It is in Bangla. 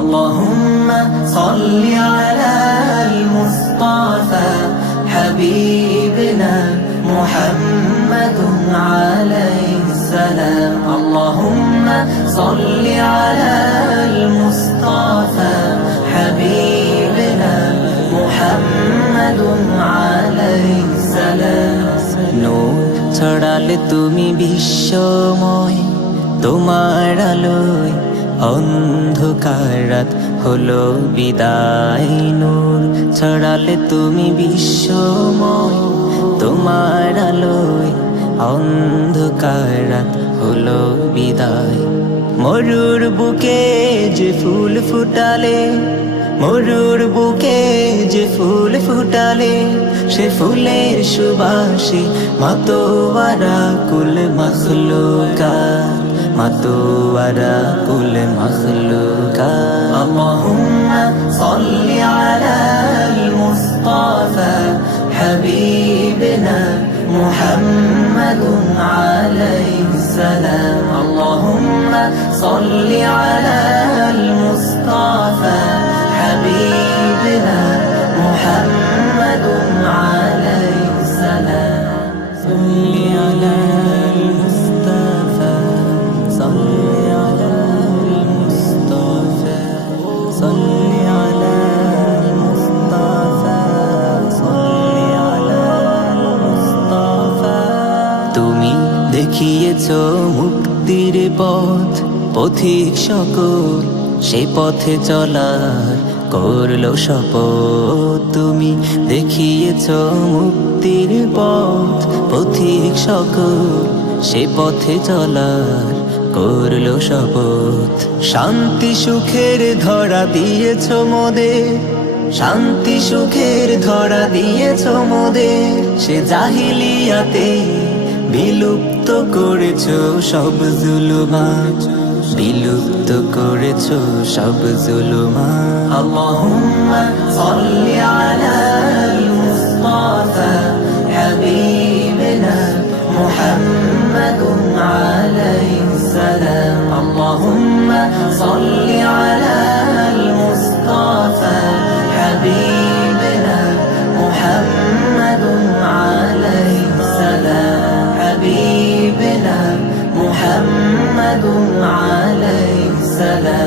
اللهم صل على المصطفى حبيبنا محمد عليه السلام. اللهم صل على المصطفى حبيبنا محمد عليه السلام. ছড়ালে তুমি বিশ্বময়। তোমার আলোয় অন্ধকার হলো বিদায় নূর। ছড়ালে তুমি বিশ্বময়। তোমার আলোয় অন্ধকার হলো বিদায় মরুর বুকে যে ফুল ফুটালে মরুর বুকে যে ফুল ফুটালে সে ফুলের সুবাসে মাতোয়ারা কুল মখলুকা মাতোয়ারা কুল মখলুকা اللهم صل على المصطفى حبيبنا محمد عليه السلام اللهم صل على المصطفى তুমি দেখিয়েছ মুক্তির পথ, পথিক সকল সে পথে চলার করল শপথ। তুমি দেখিয়েছ মুক্তির পথ, পথিক সকল সে পথে চলার করল শপথ। শান্তি সুখের ধরা দিয়েছ মোদের শান্তি সুখের ধরা দিয়েছ মোদের সে জাহিলিয়াতে বিলুপ্ত করেছ সব জুলুমা বিলুপ্ত করেছ সব জুলুমা আল্লাহুম্মা محمد عليه السلام.